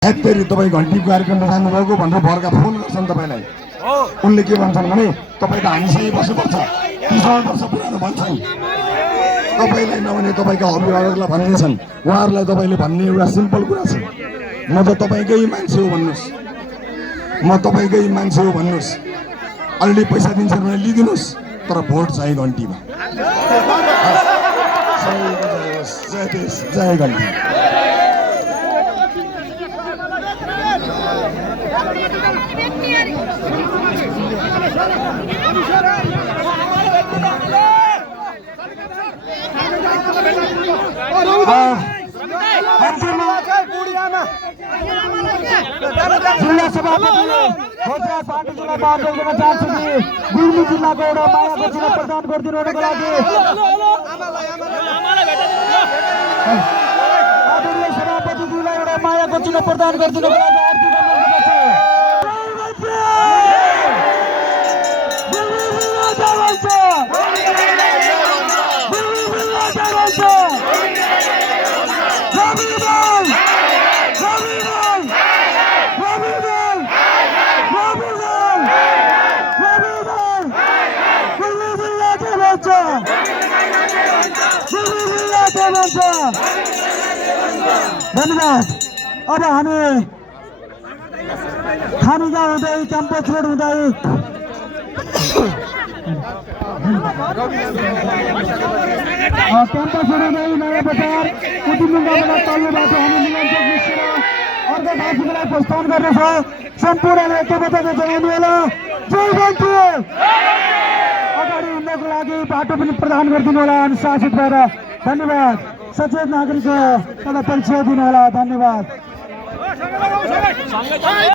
फेरि तपाईँ घन्टी कार्यक्रममा जानुभएको भनेर भरका फोन गर्छन् तपाईँलाई। उनले के भन्छन् भने तपाईँ त हामीसँगै बस्नुपर्छ, 30 वर्ष पुरानो भन्छन्। तपाईँलाई नभने तपाईँका अभिभावकलाई भनिदिन्छन्। उहाँहरूलाई तपाईँले भन्ने एउटा सिम्पल कुरा छ, म त तपाईँकै मान्छे हो भन्नुहोस्, म तपाईँकै मान्छे हो भन्नुहोस्। अलरेडी पैसा दिन्छन् भने लिइदिनुहोस्, तर भोट चाहिँ घन्टीमा। जय देश, जय घन्टी। जिल्ला सभापतिले खोजराज पार्टीलाई बाँडेर दिन चाहन्छु कि गुल्मी जिल्लाको एउटा मायाको चिन्ह प्रदान गरिदिनुको लागि आदरणीय सभापतिज्यूलाई एउटा मायाको चिन्ह प्रदान गरिदिनुको लागि धन्यवाद। अब हामी खानीगाउँ हुँदै क्याम्पस रोड हुँदै नयाँ बजार उदिमुङ्गाबाट तल्लो बाटो हामी निरन्तर निस्केर अर्को बाटोलाई प्रस्थान गर्नेछौँ। सम्पूर्णले एकबद्धता जनाउनु होला। जय घन्टी। अगाडि हिँड्नको लागि बाटो पनि प्रदान गरिदिनु होला अनुशासित भएर। धन्यवाद। सचेत नागरिक हो, तपाईँ परिचय दिनु होला। धन्यवाद।